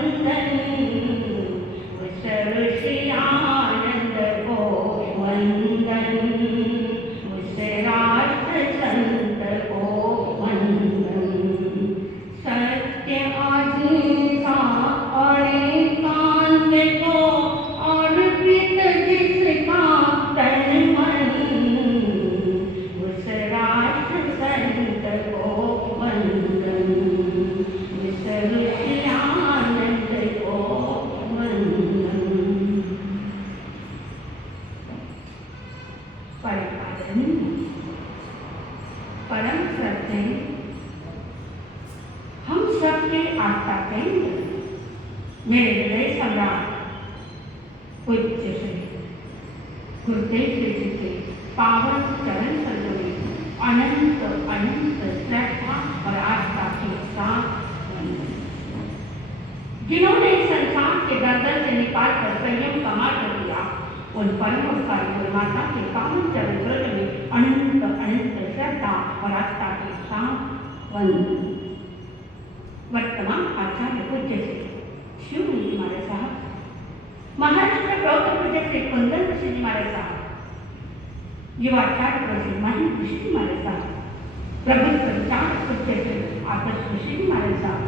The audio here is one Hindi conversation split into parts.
वंदन, उस ऋषि आनंद को वंदन, उस राष्ट्र संत को वंदन। सत्य अहिंसा और एकांत को अर्पित जिसका तन मन, उस राष्ट्र संत को वंदन, उस ऋषि आनंद को वंदन। परम आदरणीय, परम श्रद्धेय, हम सबके आस्था केंद्र, मेरे हृदय सम्राट पूज्य श्री गुरुदेव जी के पावन चरण कमलों में अनंत अनंत श्रद्धा और आस्था के साथ वंदन। जिन्होंने इस संसार के दलदल से निकाल कर संयम का मार्ग दिया, उन परमोपकारी गुरुमाता के पावन चरण कमलों में अनंत अनंत श्रद्धा और आस्था के साथ वंदन। वर्तमान आचार्य पूज्य श्री शिवमुनि जी महाराज साहब, महाराष्ट्र गौतम पूज्य श्री कुंदन ऋषि जी महाराज साहब, युवाचार्य श्री महेंद्र ऋषि जी महाराज साहब, प्रबुद्ध विचार पूज्य श्री आदर्श ऋषि जी महाराज साहब,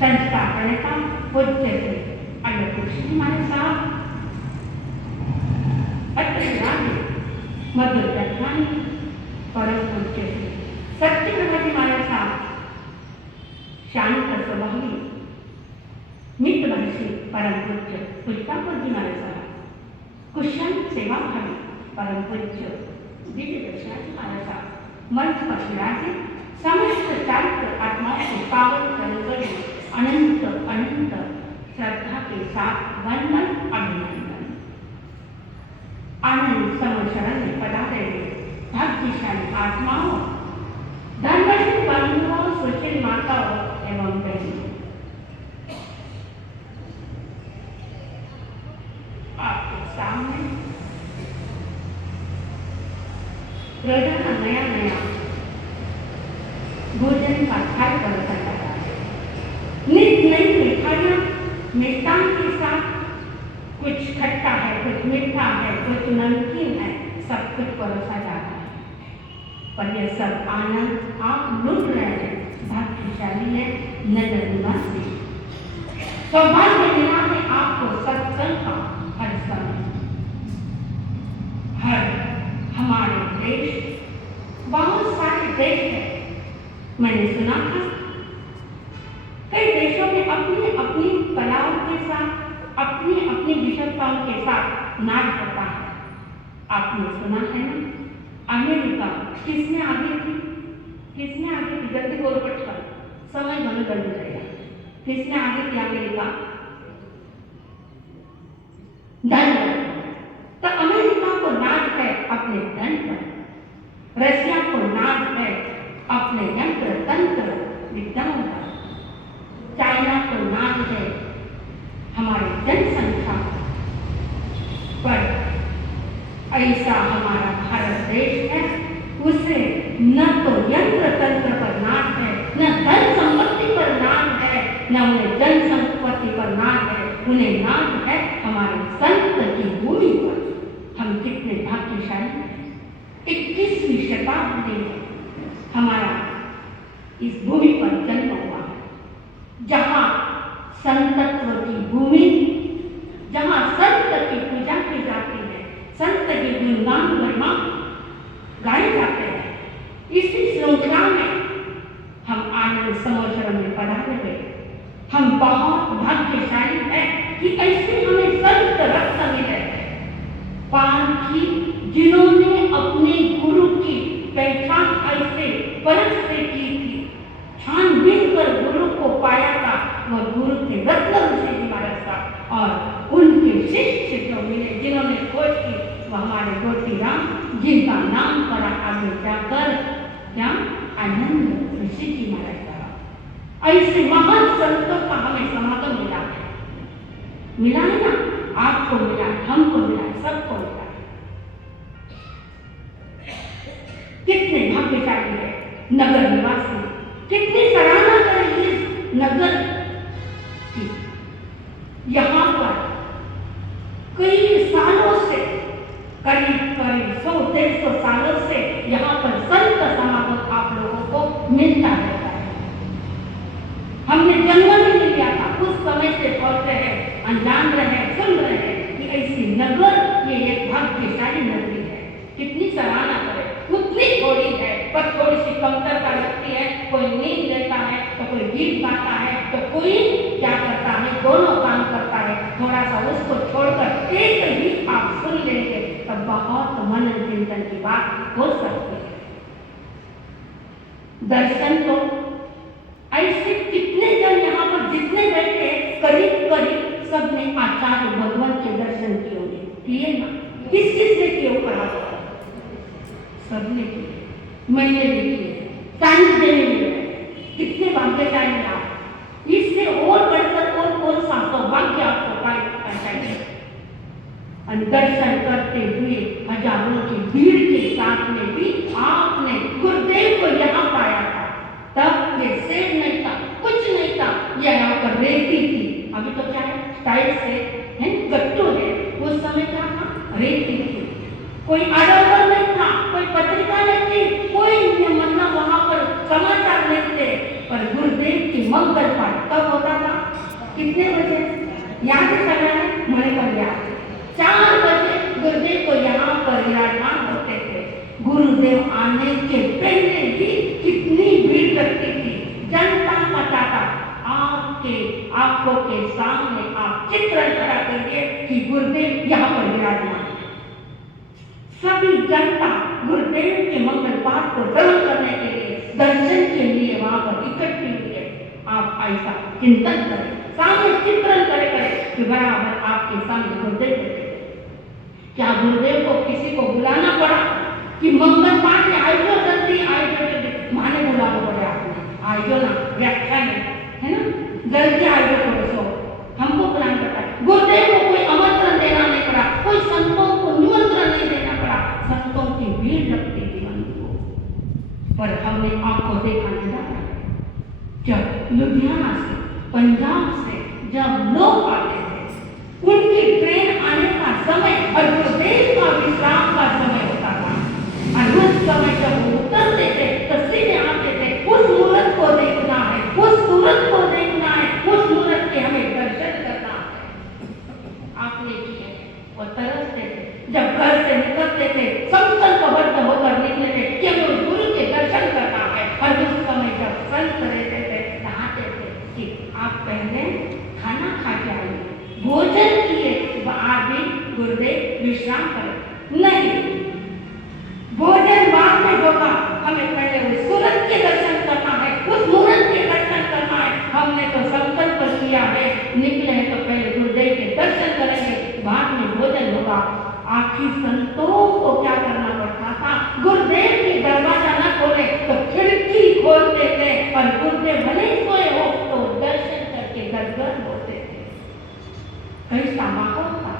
संस्था प्रणेता पूज्य श्री अल्लाह ऋषि जी महाराज साहब, मधुर दत्तानी परम पूज्य श्री सत्यप्रभा जी महाराज साहब, शांत स्वभावी मितभाषी परम पूज्य पुष्पापुर जी महाराज साहब, कुशल सेवा भावी परम पूज्य दिव्य दर्शन जी महाराज साहब, मंच पर विराजित समस्त चारित्र आत्माओं को पावन करने अनंत अनंत श्रद्धा के साथ वंदन अभिनंदन। आनंद समशरण में पधारे भाग्यशाली आत्माओं, धर्मशील बंधुओं, सुशील माताओं एवं बहनों, आपके सामने रोजाना नया नया भोजन का थाल परोसा जाता है। नित नई मिठाइयाँ मिष्टान के साथ, कुछ खट्टा है, कुछ मीठा है, कुछ नमकीन है, सब कुछ परोसा जाता है। पर यह सब आनंद आप लुट रहे हैं, भाग्यशाली है, नजर निवासी सौभाग्य मिला है आपको सत्संग का हर समय। हर हमारे देश, बहुत सारे देश है, मैंने सुना था कई देशों में अपनी अपनी कलाओं के साथ, अपनी अपनी विशेषताओं के साथ नाच होता है। आपने सुना है ना, अमेरिका किसने आगे थी, किसने आगे थी? जल्दी गोरपट कर, समय बंद कर जाएगा। किसने आगे थी अमेरिका? धन पर। तो अमेरिका को नाज है अपने धन पर, रशिया को नाज है अपने यंत्र तंत्र विद्याओं पर, चाइना को नाज है हमारी जनसंख्या पर। ऐसा हमारा भारत देश है, उसे न तो यंत्र तंत्र पर नाज है, न धन संपत्ति पर नाज है, न उन्हें जन संपत्ति पर नाज है, उन्हें नाज है हमारे संत की भूमि पर। हम कितने भाग्यशाली हैं। 21वीं शताब्दी में हमारा इस भूमि पर जन्म हुआ है, जहाँ संतत्व की भूमि, जहाँ संत की पूजा की जाती है, संत के गुणगान महिमा गाए जाते हैं। इसी श्रृंखला में हम आनंद समोचरण में पधारे हुए। हम बहुत भाग्यशाली हैं कि ऐसे हमें संत रत्न मिले पालकी, जिन्होंने अपने गुरु की पहचान ऐसे परख से की थी, छानबीन कर गुरु को पाया था। वह गुरु थे रत्न ऋषि जी महाराज साहब, और उनके शिष्य जो मिले, जिन्होंने खोज की, वह हमारे गोटीराम, जिनका नाम पड़ा आगे जाकर क्या आनंद ऋषि जी महाराज साहब। ऐसे महान संतों का हमें समागम मिला है, मिला है ना? आपको मिला, हमको मिला, सबको मिला। कितने भाग्यशाली है नगर निवासी, कितनी सराहना करें इस नगर की, यहाँ पर कई सालों से, करीब करीब 100-150 सालों से यहाँ पर संत समागम आप लोगों को मिलता रहता है। हमने जन्म ही नहीं लिया था, उस समय से पहुंचे हैं, अनजान रहे, सुन रहे हैं कि ऐसी नगर ये एक भाग्यशाली नगरी है। कितनी सराहना करे, उतनी थोड़ी है पर थोड़ी सी कमतरता लगती है। कोई नींद लेता है तो कोई गीत गाता है तो कोई क्या करता है, दोनों काम करता है। थोड़ा सा उसको छोड़कर एक ही आप सुन लेंगे तब बहुत मन चिंतन की बात हो सकती है। दर्शन तो ऐसे कितने जन यहाँ पर जितने बैठे करीब करीब सबने आचार्य भगवान के दर्शन किए ना। किस किस ने किए ऊपर हाथ? सबने किए, मैंने भी किए, टाइम देने मिले। कितने भाग्यशाली आप, इससे और बढ़कर और कौन सा सौभाग्य आपको चाहिए। दर्शन करते हुए हजारों की भीड़ के साथ में भी आपने गुरुदेव को यहाँ पाया था। तब ये सेब नहीं था, कुछ नहीं था, यह यहाँ पर रेती थी। अभी तो क्या है, स्टाइल से है, गट्टू है। उस समय क्या था, रेती थी। कोई आडम्बर नहीं था, कोई पत्रिका नहीं थी, कोई मतलब वहां पर समाचार नहीं थे। पर गुरुदेव की मंगल पाठ कब होता था? कितने बजे याद करना है? मैंने कर लिया 4 बजे गुरुदेव को यहाँ पर विराजमान होते थे। गुरुदेव आने के पहले भी कितनी भीड़ लगती थी, जनता पटाता। आपके आंखों के सामने आप चित्रण करा करिए कि गुरुदेव यहाँ पर विराजमान है। सभी जनता गुरुदेव के मंगल पाठ को ग्रहण करने के लिए, दर्शन के लिए वहां पर इकट्ठी हुई है। आप ऐसा चिंतन करें, सामने चित्रण करें कि बराबर आपके सामने गुरुदेव बैठे। क्या गुरुदेव को किसी को बुलाना पड़ा कि मंगल पाठ में आई जो जल्दी, माने बुलाना पड़े? आपने आई जो ना, व्याख्या में है ना, जल्दी आई जो, थोड़ा सो हमको बुलाना पड़ा। गुरुदेव को कोई आमंत्रण देना नहीं पड़ा, कोई संतों को निमंत्रण नहीं देना पड़ा। संतों की भीड़ लगती थी हमको, पर हमने आपको देखा नहीं जाता। जब लुधियाना से, पंजाब से जब लोग आते थे, उनकी ट्रेन आने का समय और गुरुदेव का विश्राम का समय होता था। और उस समय जब वो उतरते थे तो सीधे आते थे, उस मूर्त को देखना है, उस सूरत को देखना है, उस मूर्त के हमें दर्शन करना है। आपने किए वो तरसते थे, जब घर से निकलते थे संकल्पबद्ध होकर निकले थे कि हमें उस गुरु के दर्शन करना है। और उस समय जब संत रहते थे, चाहते थे कि आप पहले खाना खा के आइए, भोजन किए, आप भी गुरुदेव विश्राम करें। नहीं, भोजन बाद में होगा, हमें पहले उस सूरत के दर्शन करना है, उस मूर्त के दर्शन करना है। हमने तो संकल्प किया है, निकले हैं तो पहले गुरुदेव के दर्शन करेंगे, बाद में भोजन होगा। आखिर संतों को क्या करना पड़ता था? गुरुदेव के दरवाजा न खोले तो खिड़की खोलते थे, और गुरुदेव भले सोए हो तो दर्शन करके गदगद होते थे। कैसा माहौल था।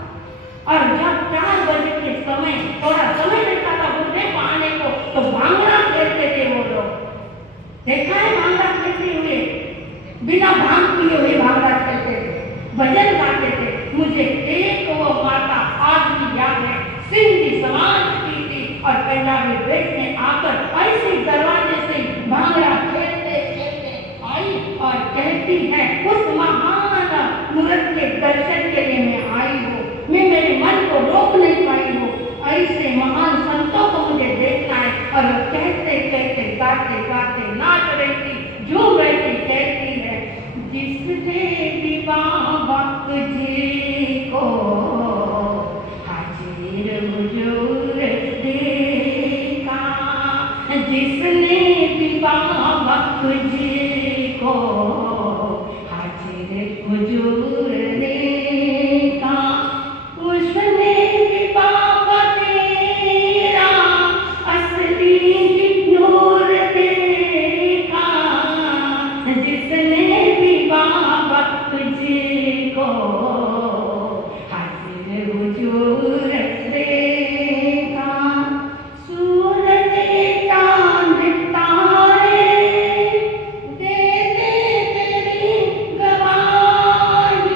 और जब 4 बजे के समय थोड़ा समय लगता था गुरुदेव आने को, तो भांगड़ा खेलते थे वो लोग। देखा है भांगड़ा खेलते हुए? बिना भांग पिए हुए भांगड़ा खेलते थे, भजन गाते थे। मुझे एक वो माता आज भी याद है, सिंधी समाज की थी, और पंजाबी ड्रेस में आकर ऐसे दरवाजे से भांगड़ा खेलते खेलते आई और कहती है, उस महान मूर्त के दर्शन के लिए मैं आई हूँ, मैं मेरे मन को रोक नहीं पाई हूँ। ऐसे महान संतों को मुझे देखना है। और कहते कहते गाते गाते नाच रही थी, झूम रही थी, कहती है, जिसने भी बाबा जी को हाजिर हुजूर देखा, जिसने भी बाबा जी को हाजिर हुजूर देखा, उसने भी बाबा तेरा असली नूर देखा, जिसने भी बाबा तुझको हाजिर हुजूर देखा। सूरज चांद तारे देते तेरी गवाही,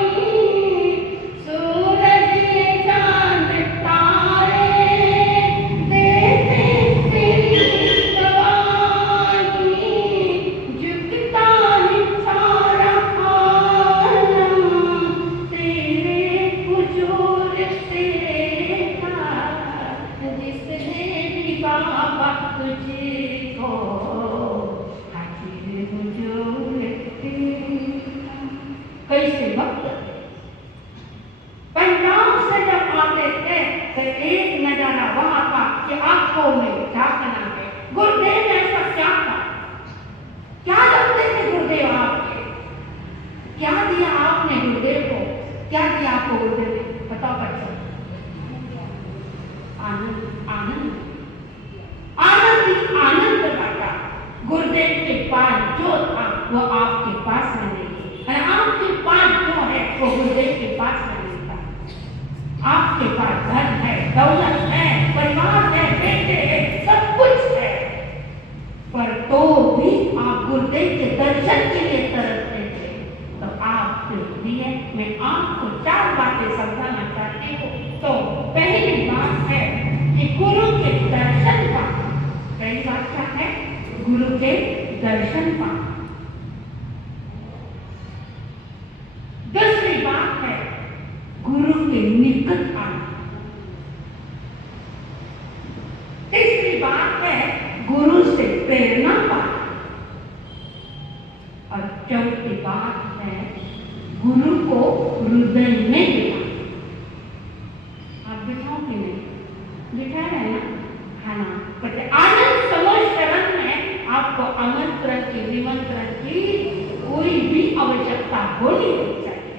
भक्त थे। पंजाब से जब आते थे तो एक नजारा वहां था कि आंखों में झांकना है। गुरुदेव ऐसा क्या था, क्या लगते थे गुरुदेव आपके, क्या दिया आपने गुरुदेव को, क्या दिया आपको गुरुदेव ने, बताओ बच्चों। आनंद, आनंद, आनंद ही आनंद बांटा। गुरुदेव के पास जो था वो आपके पास में नहीं है, आपके पास जो है वो गुरुदेव के पास में नहीं था। आपके पास धन है, दौलत है, परिवार है, बेटे है, सब कुछ है, पर तो भी आप गुरुदेव के दर्शन के लिए तरसते थे। तो आपके लिए मैं आपको 4 बातें समझाना चाहती हूँ। तो पहली बात है कि गुरु के दर्शन का, पहली बात क्या है, गुरु के दर्शन का। दूसरी बात है गुरु के निकट आना। तीसरी बात है गुरु से प्रेरणा पाना। और चौथी बात है गुरु को हृदय में बिठाना। आप बिठाओ कि नहीं, बिठा रहे हैं ना, खाना बच्चे आनंद समोज चरण में आपको आमंत्रण की, निमंत्रण की कोई भी आवश्यकता होनी नहीं चाहिए।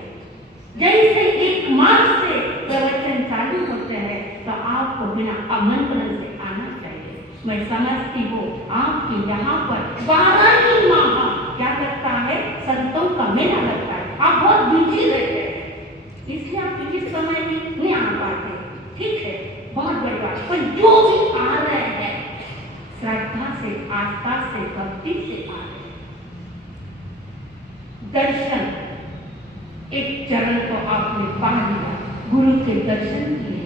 जैसे एक मार्च से प्रवचन चालू होते हैं तो आपको बिना आमंत्रण से आना चाहिए। मैं समझती हूँ आपके यहाँ पर 12 ही माह क्या लगता है, संतों का मेला लगता है। आप बहुत बिजी रहते हैं, इसलिए आप इस समय भी नहीं आ पाते, ठीक है, बहुत बड़ी बात। पर जो भी आ रहे हैं श्रद्धा से, आस्था से, भक्ति से आ रहे हैं। दर्शन, एक चरण तो आपने पा लिया, गुरु के दर्शन किए।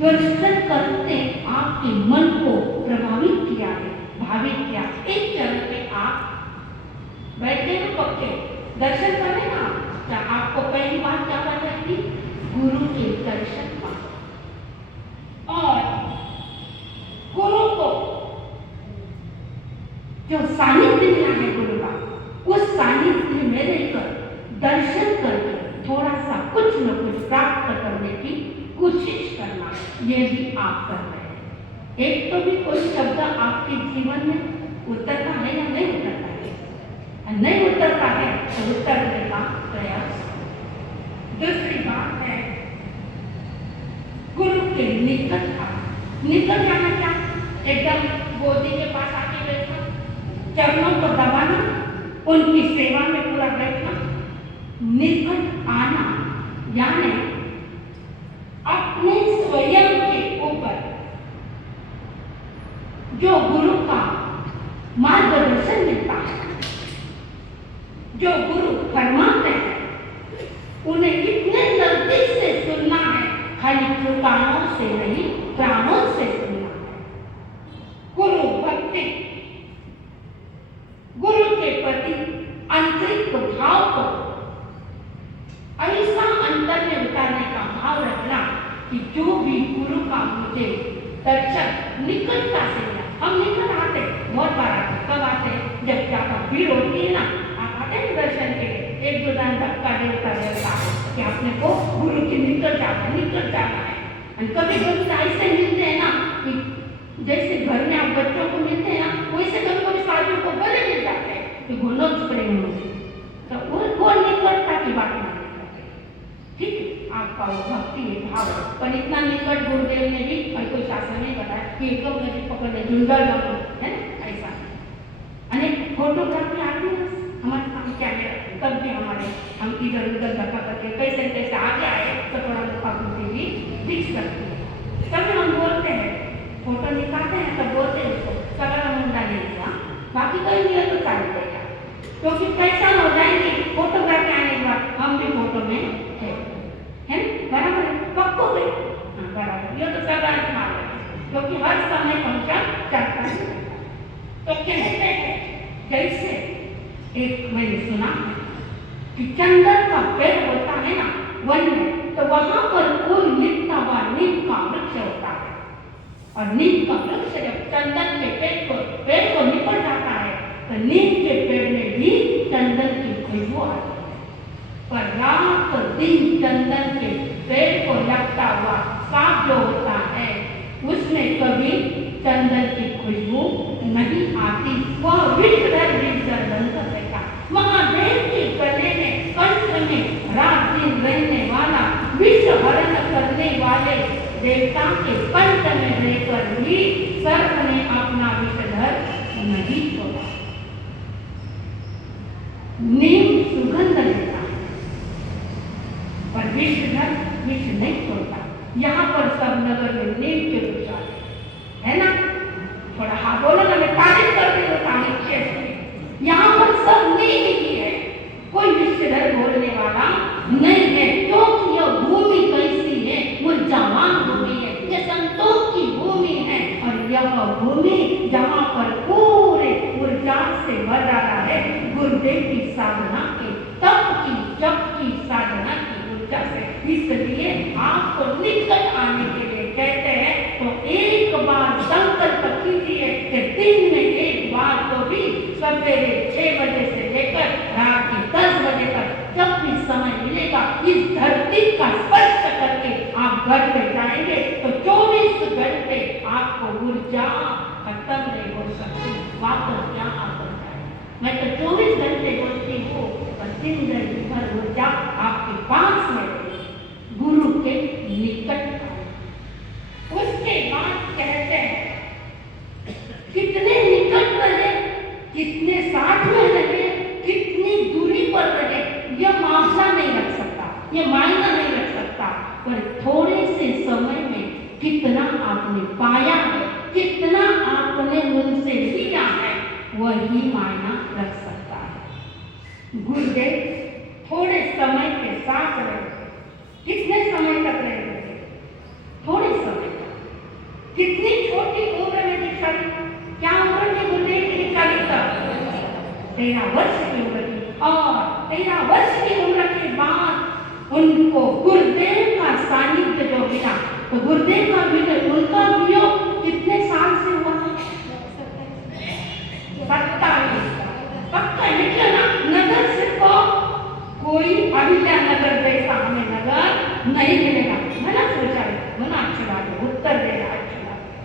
दर्शन करते आपके मन को प्रभावित किया है, भावित किया। एक चरण पे आप बैठे हो, पक्के दर्शन करें ना, क्या आपको पहली बात क्या बताएगी, गुरु के दर्शन पाओ। और गुरु को जो सानिध्य मिला है गुरु का, उस सानिध्य में रहकर दर्शन करके थोड़ा सा कुछ न कुछ प्राप्त करने की कोशिश करना, ये भी आप कर रहे हैं। एक तो भी कोई शब्द आपके जीवन में उतरता है या नहीं उतरता है, नहीं उतरता है तो उतरने का प्रयास। दूसरी बात है गुरु के निकट आना। निकट आना क्या, एकदम गोदी के पास आके बैठना, चरणों को दबाना, उनकी सेवा में पूरा बैठना। निकट आना यानी अपने स्वयं के ऊपर जो गुरु का मार्गदर्शन मिलता है, जो गुरु फरमाते हैं, उन्हें इतने नजदीक से सुनना है, खाली कानों से नहीं, प्राणों से सुनना है। गुरु भक्ति, गुरु के प्रति आंतरिक भाव को ऐसा अंतर में उतारने का भाव रखना कि जो भी गुरु का मुझे दर्शन निकटता से मिला। हम निकट आते बहुत बार आते, कब आते, जब ज्यादा भीड़ होती है ना, आप आते हैं दर्शन के लिए, 1-2 दिन धक्का देता रहता है कि आपने को गुरु के निकट जाना है। और कभी कभी ऐसे मिलते हैं ना कि जैसे घर में आप बच्चों को मिलते हैं ना, वैसे कभी कभी साथियों को गले मिल जाते हैं कि घुलो पड़े मुझे, तो वो निकटता की बात नहीं करते, ठीक है। आपका वो भक्ति है, भाव है, पर इतना निकट गुरुदेव ने भी कोई शासन नहीं बताया कि एकदम नदी पकड़े झुंझल है ना, ऐसा। अनेक फोटोग्राफी आती है हमारे सामने, कैमरा तब भी हमारे, हम इधर उधर धक्का करके कैसे कैसे आगे आए तो थोड़ा धक्का करके भी दिख सकती है। तब हम बोलते हैं, फोटो निकालते हैं तब बोलते हैं उसको सगला मुंडा ले लिया, बाकी कोई नहीं है तो चाल देगा, क्योंकि कैसा हो जाएंगे फोटोग्राफी आने के बाद हम भी फोटो में है, बराबर है, पक्को में, हाँ बराबर, ये तो सगला मार रहे, क्योंकि हर समय फंक्शन चलता है। तो कहते हैं जैसे एक मैंने सुना कि चंदन का पेड़ होता है ना वन में, तो वहां पर कोई निकटा हुआ नीम का वृक्ष होता है, और नीम का वृक्ष जब चंदन के पेड़ को निकल जाता है तो नीम के पेड़ में भी चंदन की खुशबू आती है। पर रात दिन चंदन के पेड़ को लगता हुआ साफ जो होता है उसमें कभी चंदन की खुशबू नहीं आती। वह विषधर बन सकेगा। महादेव के गले में कंठ में रात दिन रहने वाला विष हरण करने वाले देवता के कंठ में रहकर भी सर्प ने अपना विषधर नहीं छोड़ा। नीम सुगंध लेता पर विषधर विष नहीं छोड़ता। यहाँ पर सब नगर में नीम के वृक्ष है ना, थोड़ा हाँ बोलो ना, मैं तारीफ करती हूँ तारीफ कैसे। यहाँ पर सब नीम ही है, कोई विषधर बोलने वाला नहीं है, क्योंकि यह भूमि कैसी है, ऊर्जावान भूमि है, यह संतोष की भूमि है। और यह भूमि जहाँ पर पूरे ऊर्जा से भर रहा है, गुरुदेव की साधना के तप की जप की साधना की ऊर्जा से। इसलिए आपको निकट आने के लिए कहते हैं तो एक बार संकल्प कीजिए कि दिन में एक बार तो भी सवेरे 6 बजे से लेकर रात के 10 बजे तक जब भी समय मिलेगा इस धरती का स्पर्श करके आप घर पे जाएंगे तो 24 घंटे आपको ऊर्जा खत्म नहीं हो सकती, वापस क्या आकर जाए। मैं तो 24 घंटे बोलती हूँ पर जिंदगी भर ऊर्जा आपके पास में गुरु के निकट। उसके बाद कहते हैं कितने निकट रहे, कितने साथ में रहे, कितनी दूरी पर रहे, यह मामला नहीं रख सकता, यह मायना नहीं रख सकता, पर थोड़े से समय में कितना आपने पाया है, कितना आपने उनसे लिया है, वही मायना रख सकता है। गुरुदेव थोड़े समय के साथ रहे, कितने समय तक रहे? थोड़े समय तक। कितनी छोटी उम्र में दीक्षा ली? क्या उम्र में गुरुदेव की दीक्षा ली? 13 वर्ष की उम्र की। और 13 वर्ष की उम्र के बाद उनको गुरुदेव का सानिध्य जो मिला, तो गुरुदेव का वियोग, उनका वियोग कितने साल से हुआ? 27। पक्का निकला ना। नगर से तो कोई अहिल्या नगर जैसा हमें नगर नहीं मिलेगा। मैंने सोचा बना अच्छी बात है, उत्तर दे रहा अच्छी बात है।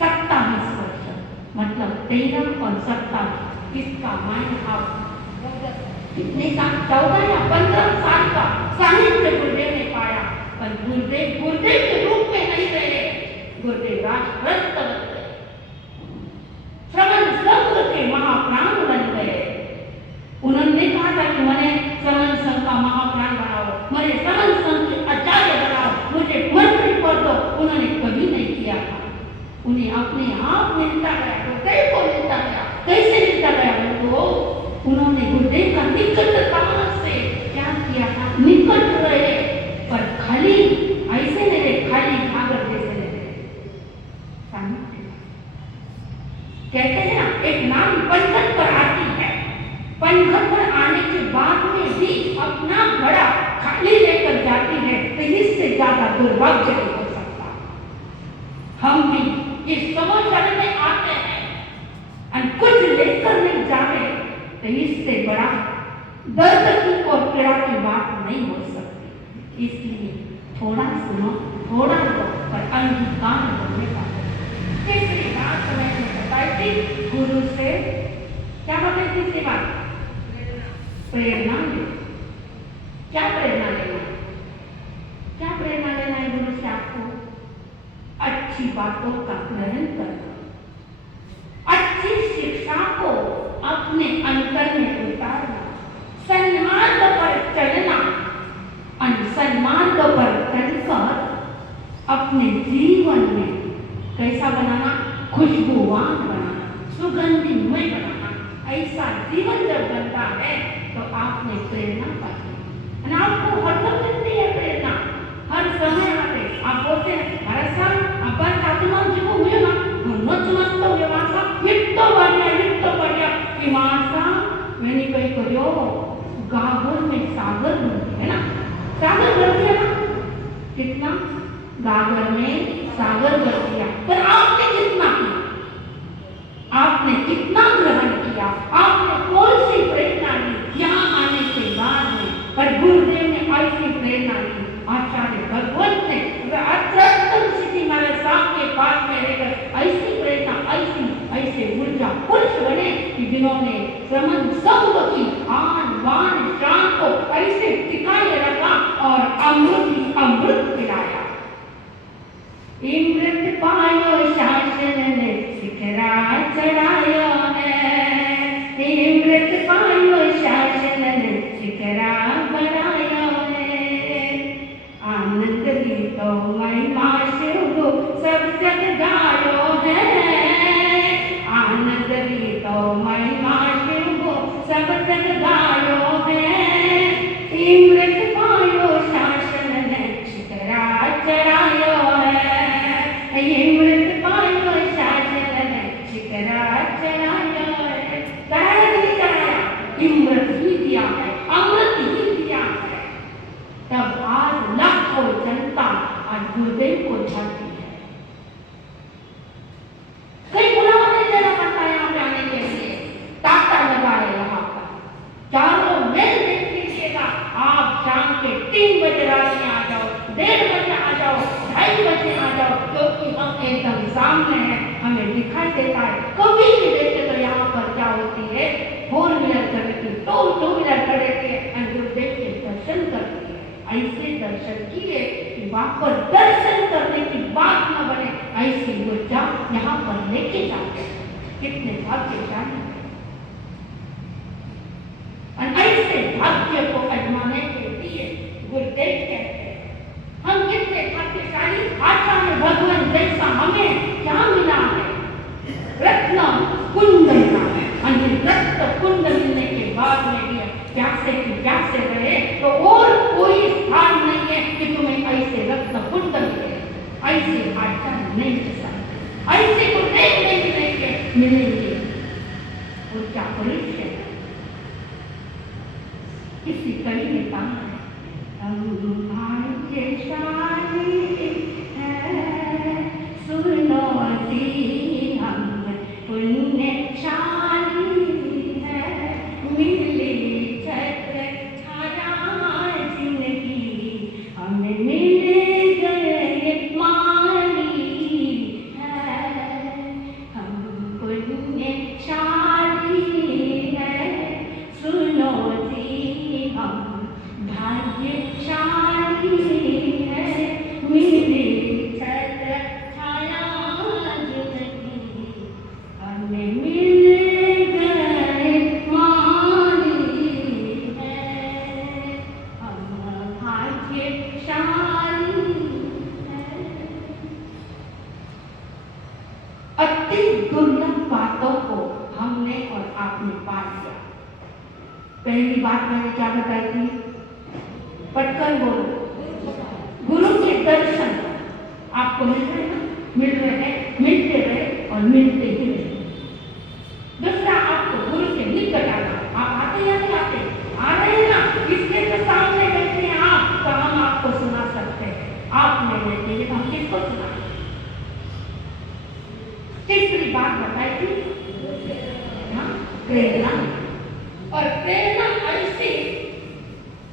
27 वर्ष मतलब 13 और 27, इसका मायने आप कितने साल, 14 या 15 साल का सानिध्य गुरुदेव ने पाया। पर गुरुदेव के रूप में नहीं रहे, गुरुदेव राष्ट्रभक्त बन गए, श्रवण संघ के महाप्राण बन गए। उन्होंने कहा था कि मैंने श्रवण संघ का महाप्राण बनाओ, मुझे श्रवण संघ के आचार्य बनाओ, मुझे मंत्री पद दो। उन्होंने कभी नहीं किया था। उन्हें अपने आप मिलता गया, गुरुदेव को मिलता गया। कैसे मिलता गया? तो उन्होंने गुरुदेव का निकटता से क्या किया था? निकट रहे, पर खाली ऐसे नहीं रहे, खाली भागर जैसे नहीं रहे। कहते हैं ना, एक नाम पंथक पर आती है, पंथक पर आने के बाद में भी अपना घड़ा खाली लेकर जाती है, तो इससे ज्यादा दुर्भाग्य नहीं हो सकता। हम भी इस समाचार में आते हैं और कुछ लेकर नहीं जाते, तो इससे बड़ा दर्द की और पीड़ा की बात नहीं हो सकती। इसलिए थोड़ा सुनो, थोड़ा लो, पर अंगीकार होने का। तीसरी बात मैंने बताई थी, गुरु से क्या बताई थी? तीसरी बात प्रेरणा लेना। क्या प्रेरणा लेना? क्या प्रेरणा लेना है गुरु से? आपको अच्छी बातों का ग्रहण करना, अच्छी शिक्षा को अपने अंतर में उतारना, सन्मार्ग पर चलना, सन्मार्ग पर चलकर अपने जीवन में कैसा बनाना? खुशबूवान बनाना, सुगंधिमय बनाना। ऐसा जीवन जब बनता है तो आपने प्रेरणा पाई। आपको हरदम मिलती है प्रेरणा, हर समय आते आप बोलते हैं हर साल अपन चातुर्मास जीवो हुए ना, म्हणूनच मस्त हुए मासा, इतनो बढ़िया कि मासा मैंने कहीं कहो गागर में सागर बनती है ना, सागर बनती है ना, कितना गागर में सागर भर दिया। पर आपने कितना किया? आपने कितना ग्रहण किया? आपने कौन सी प्रेरणा ली यहाँ आने के बाद में? पर आचार्य भगवंत ने अत्यंत स्थिति हमारे सामने पास में रहकर ऐसी प्रेरणा ऐसे ऊर्जा पुरुष बने कि जिन्होंने श्रमण संग की आन बान शान को ऐसे टिकाए रखा और अमृत पिलाया। इमृत पायो शासन ने शिखरा चढ़ायो है, इमृत पायो शासन ने शिखरा बढ़ायो है। आनंद गीतो महिमा शिव सब जग गायो है, आनंद गीतो महिमा शिव सब जग गायो है। इमृत पायो शासन ने शिखरा चढ़ायो है, इमृत पायो शासन ने शिखरा चढ़ायो है। चढ़ाया, इमृत ही दिया है, अमृत ही दिया है। तब आज लाखों जनता आज गुरुदेव को चाहती है। कई बुलावा नहीं देना पड़ता यहाँ पे आने के लिए, ताका लगा है यहाँ पर। चारों मेल देख लीजिएगा, आप शाम के 3 बजे रात में आ जाओ, 1:30 बजे आ जाओ, 2:30 बजे आ जाओ, क्योंकि हम एकदम सामने हैं, हमें दिखाई देता है। कभी भी देखे तो यहाँ पर क्या होती है, 4 व्हीलर चढ़ती, 2 व्हीलर चढ़ती है, गुरुदेव के दर्शन करती है। ऐसे दर्शन किए कि वहां पर दर्शन करने की बात न बने, ऐसी ऊर्जा यहाँ पर लेके जाते हैं। कितने भाग्यशाली हैं। और ऐसे भाग्य को आजमाने के लिए गुरुदेव कहते हैं हम कितने भाग्यशाली। आचार्य भगवान जैसा हमें क्या मिला है, रत्न कुंड मिला है। रत्न कुंड मिलने के बाद में भी प्यासे की प्यासे रहे तो और कोई स्थान नहीं है कि तुम्हें ऐसे रत्न कुंड मिले, ऐसे आचार्य नहीं मिल सकते, ऐसे गुरुदेव नहीं मिलेंगे। और क्या परीक्षा है, किसी कवि ने कहा है, हम भाग्यशाली हैं, सुनो जी हम पुण्यशाली हैं, मिली छत्र छाया जिंदगी, हमें मिल गए माली है, हम पुण्यशाली हैं, सुनो जी हम भाग्यशाली हैं, मिली छत्र छाया जिंदगी, हमें मिल गए माली है, हम भाग्यशाली हैं। अति दुर्लभ बातों को हमने और आपने पा लिया। पहली बात मैंने क्या बताई थी, पटकर बोलो, गुरु के दर्शन आपको मिल रहे हैं, मिलते रहे और मिलते ही रहे। दूसरा, आपको गुरु के निकट आना, आप आते या नहीं आते, आ रहे हैं ना, इसके तो सामने बैठे हैं आप, तो हम आपको सुना सकते हैं। आप नहीं बैठे तो हम किसको सुना। तीसरी बात बताई थी प्रेरणा, और प्रेरणा ऐसी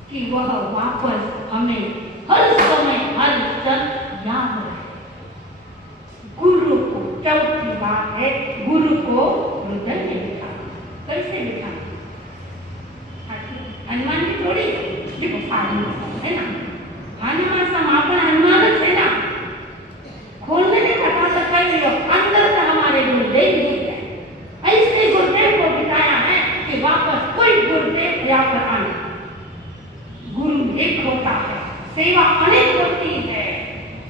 कि वह वापस हमें हर समय हर क्षण याद रहे। गुरु को, चौथी बात है, गुरु को हृदय में बिठाना। कैसे बिठाना, हनुमान जी थोड़ी देखो है ना, हनुमान समापन हनुमान है ना, खोलने नहीं पता सकता अंदर से हमारे गुरुदेव नहीं है। ऐसे गुरुदेव को बिठाया है कि वापस कोई गुरुदेव यहाँ पर आने। गुरु एक होता है, सेवा अनेक होती है,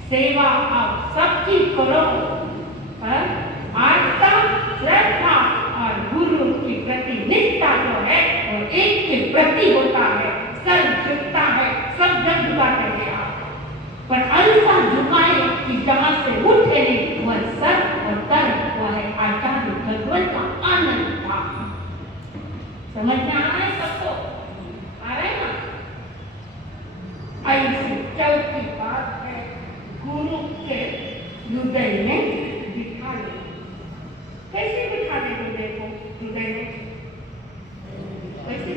सेवा आप सबकी करो, पर आस्था श्रद्धा और गुरु की प्रति निष्ठा जो है वो एक के प्रति होता है। सर झुकता है, सब जग झुकाते हैं आप, पर ऐसा झुकाए कि जहां से उठे नहीं वह सर और तर, वह है आचार्य भगवान का आनंद था। समझ में आ रहा है सबको, आ रहा है ना। ऐसी चौथी बात है, गुरु के हृदय में बिठा ले। कैसे बिठा दे हृदय को, हृदय में कैसे,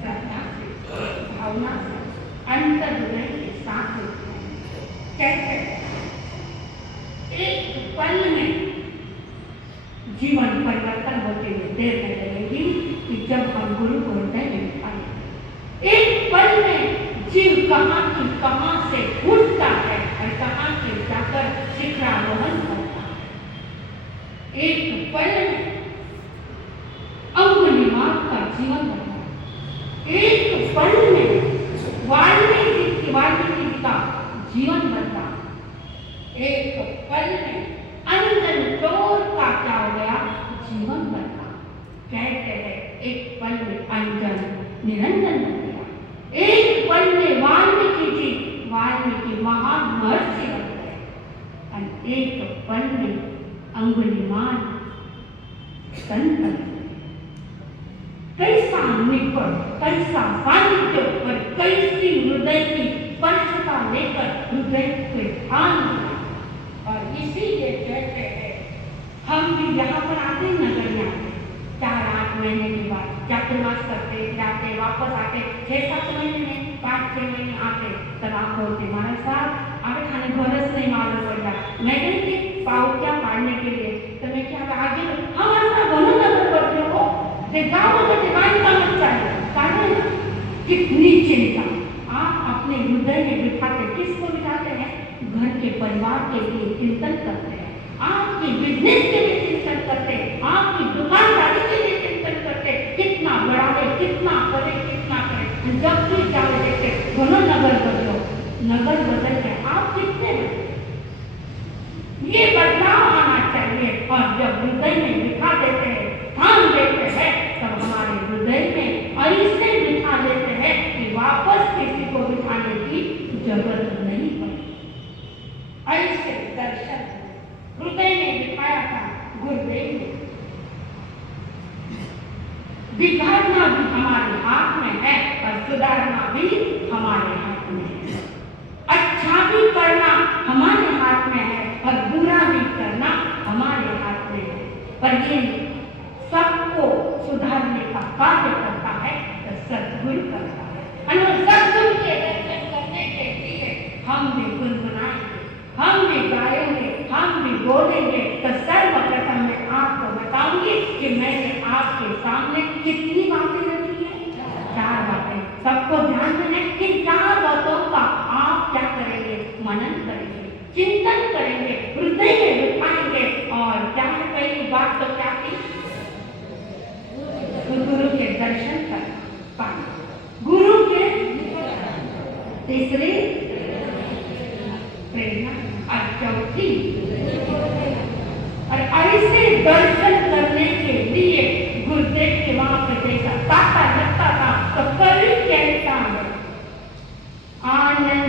श्रद्धा से, भावना से, अंतर हृदय के साथ होते हैं। कहते हैं एक पल में जीवन परिवर्तन होते हुए देर नहीं लगेगी कि जब हम गुरु को हृदय में बिठाएंगे। एक पल में जीव कहाँ की कहाँ से उठता है और कहाँ से जाकर शिखरारोहण करता है। एक पल में अंगुलीमाल का जीवन बनता है। एक पल में वाल्मीकि का जीवन बनता है। एक पल में अंजन चोर का क्या हो गया, जीवन बनता। कहते हैं एक पल में अंजन निरंजन बन गया। एक पल में वाल्मीकि महान महर्षि बन गए और एक पल में अंगुलीमाल संत बन गए। कैसा निकट, कैसा सानिध्य और कैसी हृदय की स्पर्शता लेकर हृदय के ध्यान किया। और इसीलिए कहते हैं हम भी यहाँ पर आते नगरिया 4-8 महीने के बाद चातुर्मास करते जाते वापस आते 6-7 महीने 5-6 महीने आते तब आप बोलते महाराज साहब आगे खाने घरस नहीं मालूम पड़ रहा। मैं गई थी पाउचा पाड़ने के लिए तो मैं क्या आगे हमारे साथ दोनों नगर बढ़ते हो गाँव में दिवाली का मत चाहिए कारण कितनी चिंता आप अपने हृदय में बिठाते। किसको बिठाते हैं? घर के परिवार के लिए चिंतन करते हैं, आपकी बिजनेस के लिए चिंतन करते हैं, आपकी दुकानदारी के लिए चिंतन करते हैं। कितना बढ़ावे, कितना करे, कितना करे। जब भी जाओ देखते दोनों नगर बदलो, नगर बदल गए आप कितने बदले। ये बदलाव आना चाहिए और जब हृदय में बिठा देते हैं, ध्यान देते हैं तब हमारे हृदय में ऐसे बिठा देते हैं कि वापस किसी को बिठाने की जरूरत नहीं पड़ती। ऐसे दर्शन हृदय में बिठाया था गुरुदेव ने। बिगाड़ना भी हमारे हाथ में है और सुधारना भी हमारे हाथ में है। अच्छा भी करना हमारे हाथ में है और बुरा भी करना हमारे हाथ में है। पर ये सबको सुधारने का कार्य करता है तो सद्गुरु करता है। और सद्गुरु के दर्शन करने के लिए हम भी गुनगुनाएंगे, हम भी गाएंगे, हम भी बोलेंगे। तो सर्वप्रथम मैं आपको बताऊंगी कि मैंने आपके सामने कितनी बातें रखी है। 4 बातें। सबको ध्यान देना। इन 4 बातों का आप क्या करेंगे? मनन करेंगे, चिंतन करेंगे, हृदय में बिठाएंगे। और क्या है पहली बात तो क्या थी? गुरु के दर्शन कर पाए, गुरु के तीसरी प्रेरणा और चौथी। और ऐसे दर्शन करने के लिए गुरुदेव के वहां पर जैसा ताका लगता था तो कभी कहता है आनंद